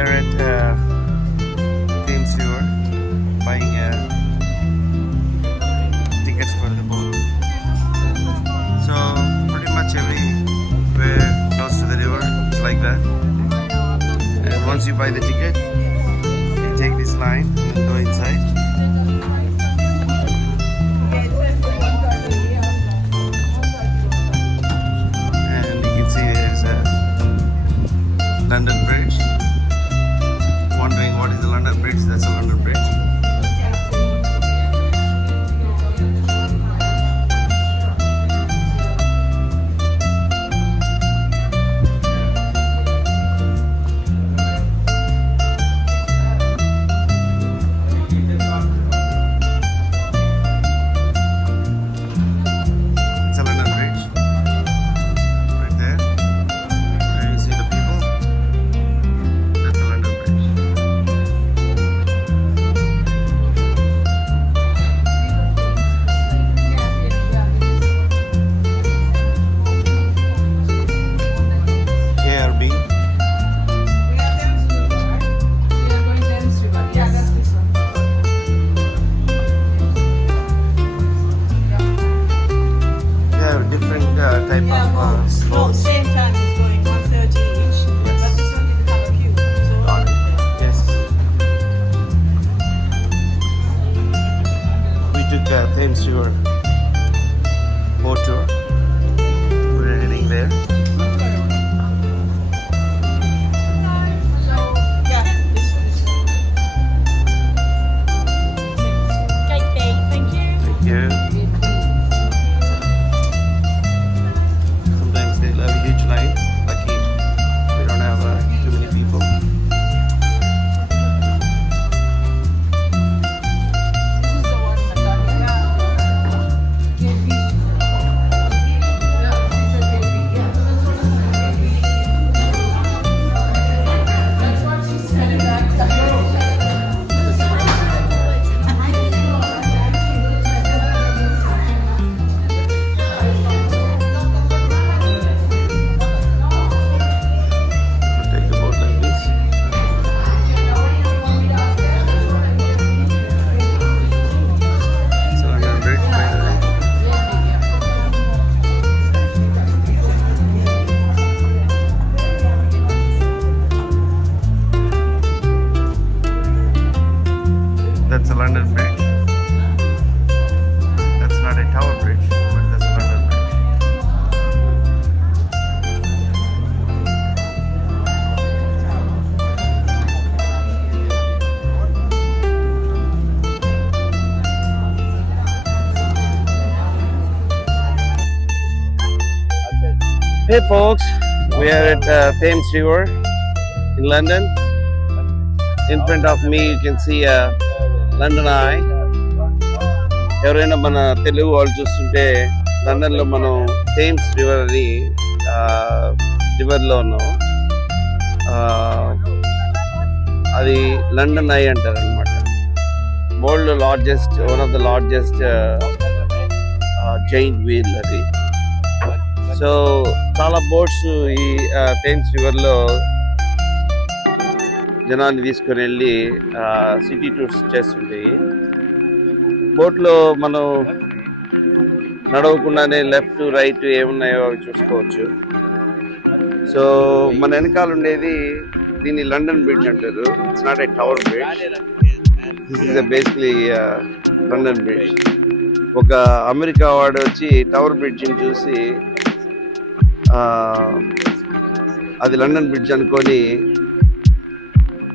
are at Thames River buying tickets for the boat. So pretty much everywhere close to the river, it's like that. And once you buy the ticket, you take this line and go inside. And you can see there's a London Bridge. Wondering what is the London Bridge? That's a London Bridge. It's a London Bridge. Right there. There you see the people. That's a London Bridge. KRB. They have different type of boats. Same time is going 130 each, but this one didn't have a queue. So Got it. Yes. We took Thames River boat tour. We're heading there. yeah, this one. Cake day, thank you. Thank you. Sometimes they have a huge line. Lucky we don't have too many people. We'll take the boat like this. It's a London Bridge, by the way. That's a London Bridge. That's not a Tower Bridge, but that's a London Bridge. Hey folks, we are at Thames River in London. In front of me you can see a London Eye. ఎవరైనా మన తెలుగు వాళ్ళు చూస్తుంటే లండన్లో మనం Thames river అని రివర్లో ఉన్నాం. అది London Eye అంటారు అనమాట. World largest one of the largest giant wheel అది. సో చాలా బోట్స్ ఈ థేమ్స్ రివర్లో జనాన్ని తీసుకొని వెళ్ళి సిటీ టూర్స్ చేస్తుంటాయి. బోట్లో మనం నడవకుండానే లెఫ్ట్ రైట్ ఏమున్నాయో అవి చూసుకోవచ్చు. సో మన వెనకాల ఉండేది దీన్ని లండన్ బ్రిడ్జ్ అంటారు. It's not a tower bridge. This is basically London bridge. ఒక అమెరికా వాడు వచ్చి టవర్ బ్రిడ్జ్ని చూసి అది లండన్ బ్రిడ్జ్ అనుకొని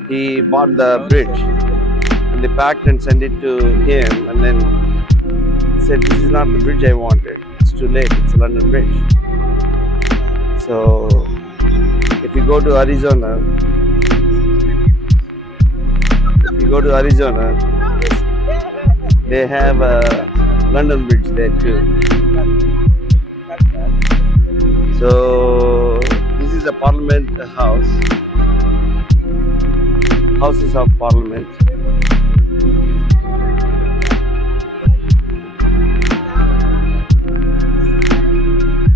he bought the bridge and they packed and sent it to him, and then he said, this is not the bridge I wanted, it's too late, it's a London Bridge. So if you go to Arizona they have a London Bridge there too. So this is a Parliament House, Houses of Parliament.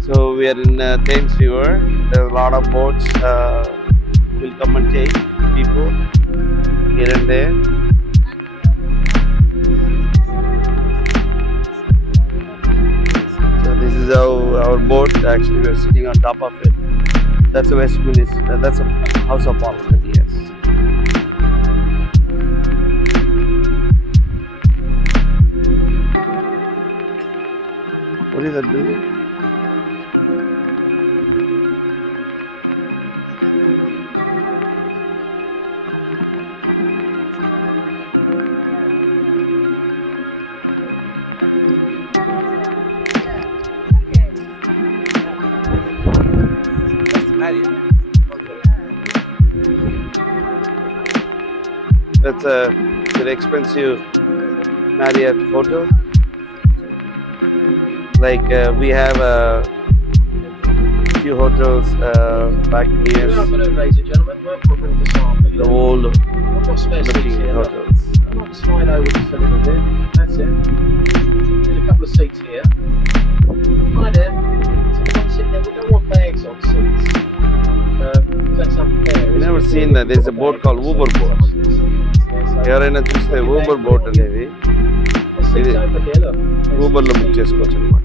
So we are in Thames River. There are a lot of boats will come and take people. Actually, we're sitting on top of it. That's a Westminster. That's a House of Parliament. Yes. What is that building? That's a very expensive Marriott hotel. Like we have a few hotels back near Good afternoon, ladies and gentlemen. Welcome to Sark. the old I've got spare seats looking here. Look, hotels. I'd like to slide over just a little bit. That's it. There's a couple of seats here. Hi there. So we're not sitting there. We don't want bags on seats. That's unfair. You never seen that? There's a boat called Uber boat. ఎవరైనా చూస్తే Uber boat అనేది ఇది ఊబర్లో book చేసుకోవచ్చు అనమాట.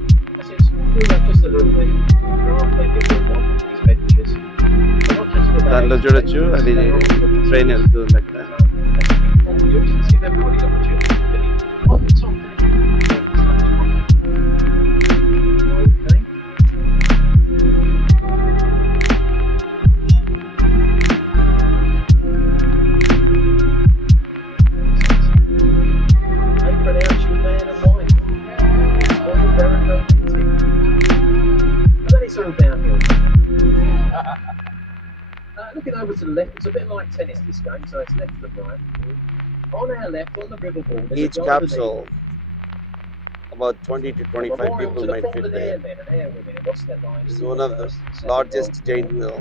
దాంట్లో చూడొచ్చు అది train వెళ్తుంది అక్కడ. Looking over to the left, it's a bit like tennis this game, so it's left to the right. On our left, on the riverboard, there's Each a golden capsule, about 20 to 25 memorial people to the might fit fallen there. airmen and airwomen who lost their lives. It's in one the of the First and Second largest World train War. wheel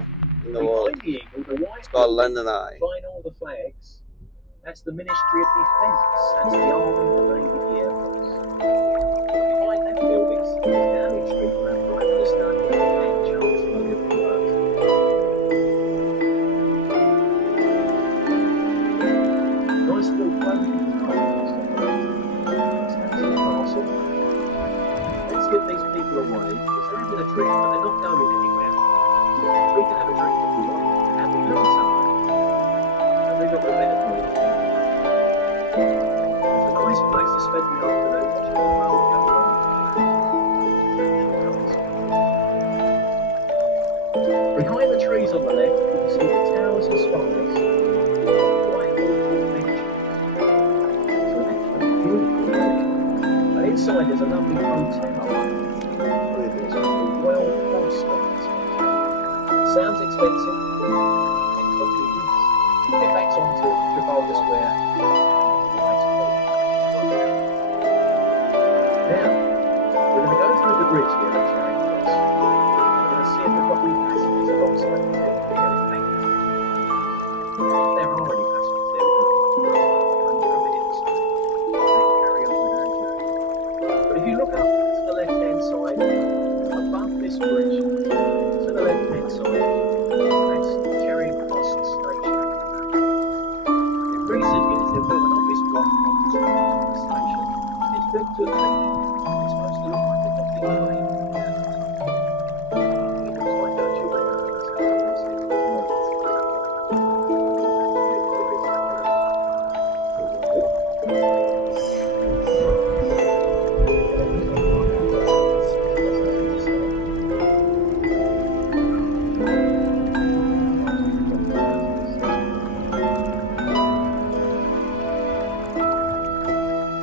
in the world. Behind the eagle, the white It's called building, London Eye. flying all the flags. That's the Ministry of Defence. That's the Army, the Navy, the Air Force. Behind that building, there's Downing Street, where our Prime Minister and Chancellor live and work. Nice little cloak in the garden. Castle. Let's get these people away, because they're having a drink, but they're not going anywhere. We can have a drink if we want, and we're going somewhere. And we've got the benefit. It's a nice place to spend the afternoon watching the world go by. Behind the trees on the left, you can see the towers and spires. White waterfall benches. So that's very beautiful. And inside there's a lovely hotel. It's called Royal Prospect. Sounds expensive. It probably is. Get back onto Trafalgar Square. Now, we're going to go through the bridge here at Charing Cross. We're going to see if we've got any passengers alongside the bridge to get it back. If there are any passengers there, we're going to under a minute or so. Carry on with our journey. But if you look up to the left-hand side, above this bridge, to the left-hand side, that's Charing Cross Station. In recent years, they've built an office block on the station. It's built to a theme. It's supposed to look like a Gothic building. It looks like a Tudor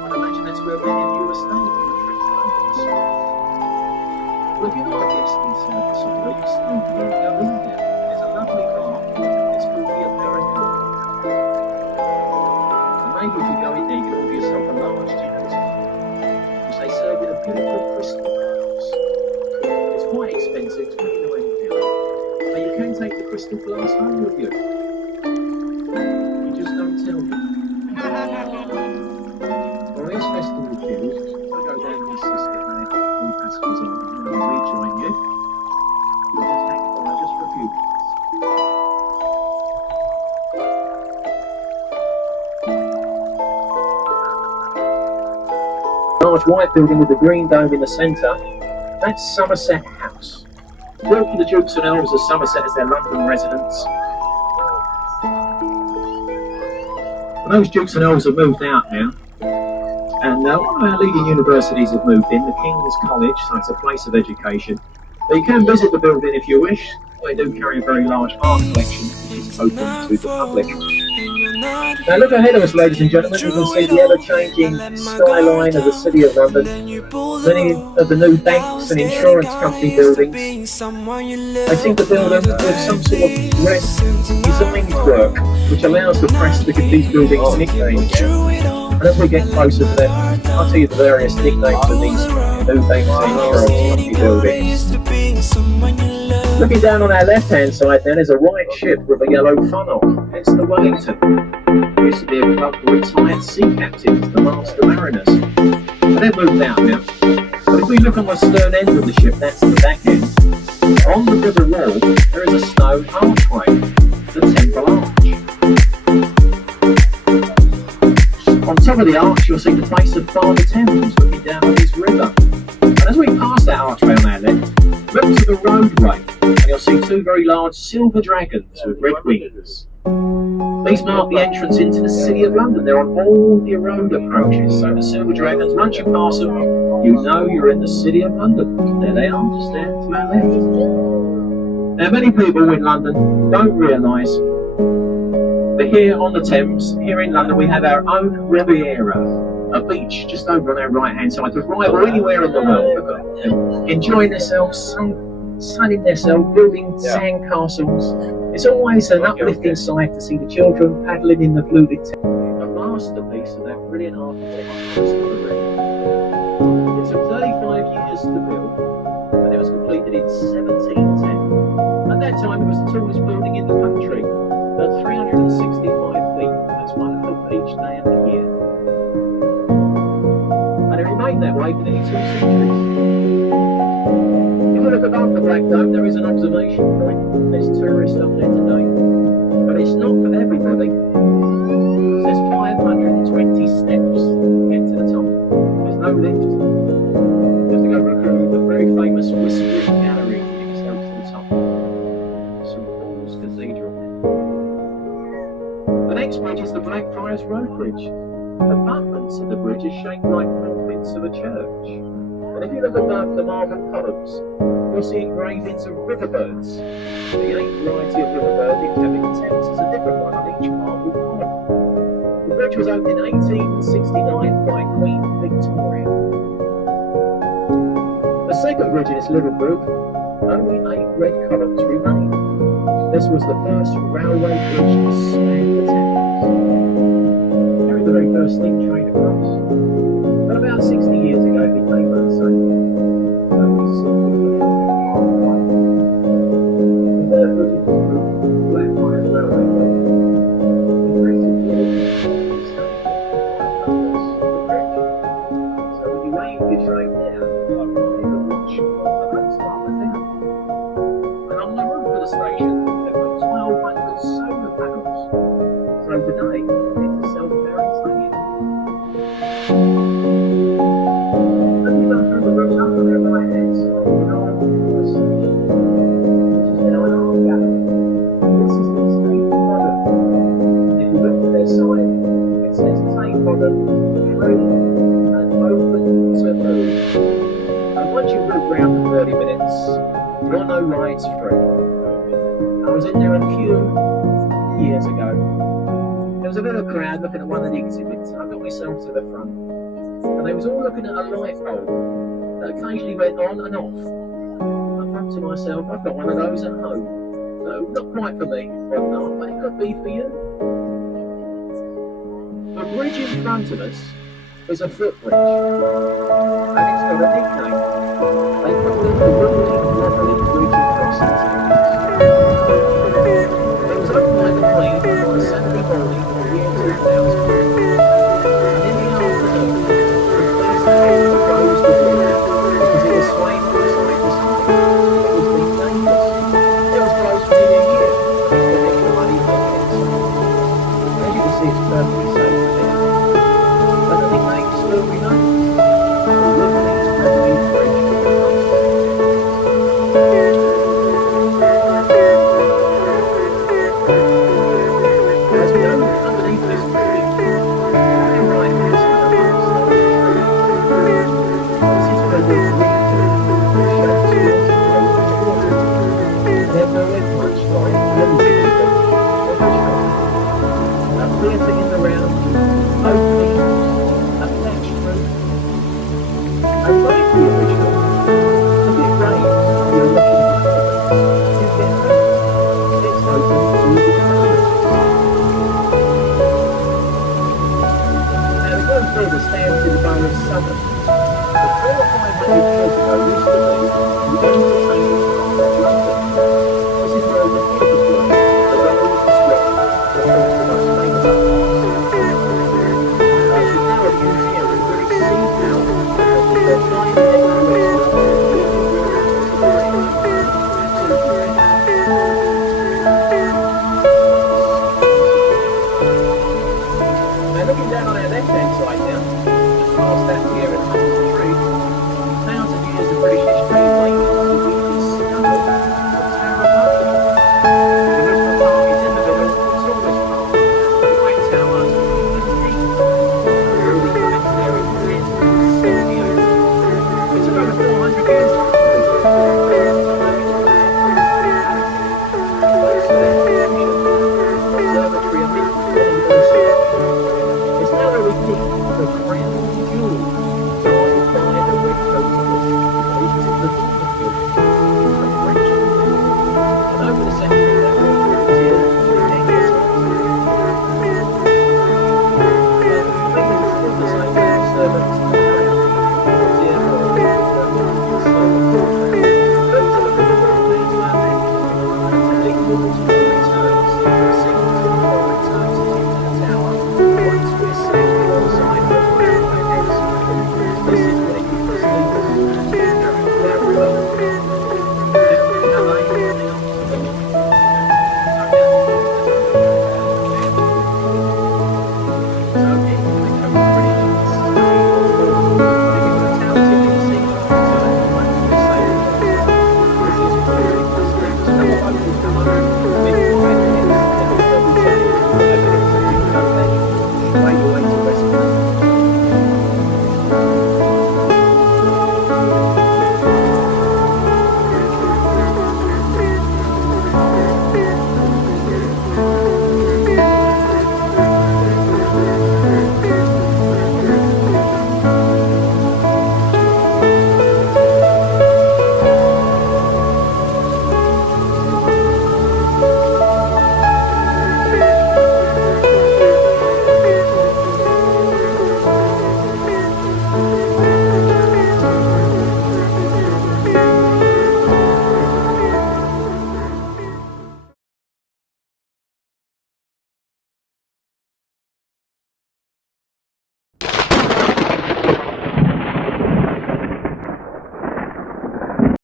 I'd imagine that's where many of you are staying on the trip to London. Well, if you're not a guest inside the Soho, you still can go in there. There's a lovely bar. It's called the American. And maybe if you go in there, you can order yourself a large gin and tonic, which they serve in a beautiful crystal glass. It's quite expensive, £29. But you can take the crystal glass home with you. You just don't tell me. Well, here's Festival Queues. I'll go down this system and all passengers on, and then I'll rejoin you. I'll take fire just for a few minutes. Large white building with the green dome in the centre. That's Somerset House. Built for the Dukes and Earls of Somerset as their London residence. And those Dukes and Earls have moved out now. And one of our leading universities have moved in, the King's College, so it's a place of education. But you can visit the building if you wish. They do carry a very large art collection, which is open to the public. Now look ahead of us, ladies and gentlemen, you can see the ever-changing skyline of the City of London. Many of the new banks and insurance company buildings. They seem to build them with some sort of red designed work, which allows the press to give these buildings nicknames. And as we get closer to them, I'll tell you the various nicknames of these new banks and insurance company buildings. Looking down on our left-hand side then is a white ship with a yellow funnel. It's the Wellington. It used to be a club for retired sea captains, the Master Mariners. And they've moved out now. But if we look on the stern end of the ship, that's the back end. On the river wall, there is a stone archway, the Temple Arch. On top of the arch, you'll see the face of Father Thames looking down on his river. And as we pass that archway on our left, look to the roadway, and you'll see two very large silver dragons with red wings. These mark the entrance into the City of London. They're on all the road approaches. So the silver dragons, once you pass them, you know you're in the City of London. There they are, just there to our left. Now, many people in London don't realise that here on the Thames, here in London, we have our own Riviera, a beach just over on our right-hand side to rival anywhere in the world. Enjoying themselves, sunning themselves, building sand castles. It's always an uplifting sight to see the children paddling in the fluted Thames. A masterpiece of that brilliant architecture. It took 35 years to build, and it was completed in 1710. At that time, it was the tallest building in the country, at 365 feet. That's 1 foot each day of the year. And it remained that way for nearly 2 centuries. If you look above the Black Dome, there is an observation point. There's tourists up there today. But it's not for everybody. There's 520 steps to get to the top. There's no lift. You have to go through the very famous Whispering Gallery to get yourself to the top. St Paul's Cathedral. The next bridge is the Blackfriars Road Bridge. The abutments of the bridge are shaped like pulpits of a church. And if you look above the marble columns, you'll see engravings of riverbirds. The 8th variety of riverbird inhabiting the Thames is a different one on each marble column. The bridge was opened in 1869 by Queen Victoria. The second bridge in its little group, only 8 red columns remain. This was the first railway bridge to span the Thames. It was the very first steam train across. But about 60 years ago, it became unsafe. The third bridge in this group, Blackfriars Railway Bridge, so when you wave your train down, you can watch the road start to down. And on the roof of the station, there were 1,200 solar panels. So today, it's a self-bearing station. And you go through the road up on their right hand side, you know, on the station, which is now an art gallery. This is the Tate Modern. If you look to their side, it says Tate Modern, free and open to move. And once you walk around for 30 minutes, you're no rides free. I was in there a few years ago. There was a bit of a crowd looking at one of the exhibits. I got myself to the front, and they was all looking at a light bulb that occasionally went on and off. I thought to myself, I've got one of those at home. So not quite for me, but it could be for you. The bridge in front of us is a footbridge, and it's got a nickname. They call it the Wobbly Bridge across the Thames. It was opened by the Queen on a Saturday morning in the year 2000. And in the afternoon, the police had to close the bridge because it was swaying from side to side. It was being dangerous. It was closed for nearly a year. It's the extra money making it so. As you can see, it's perfectly safe now. But the nickname still remains. The Wobbly Bridge across the Thames. theatre in the round, no beams, a thatched roof. Unlike the original, if it rains and you're looking for heaven, you get hurt. It's open all year round. Now we're going through the stands in Bowness Southern.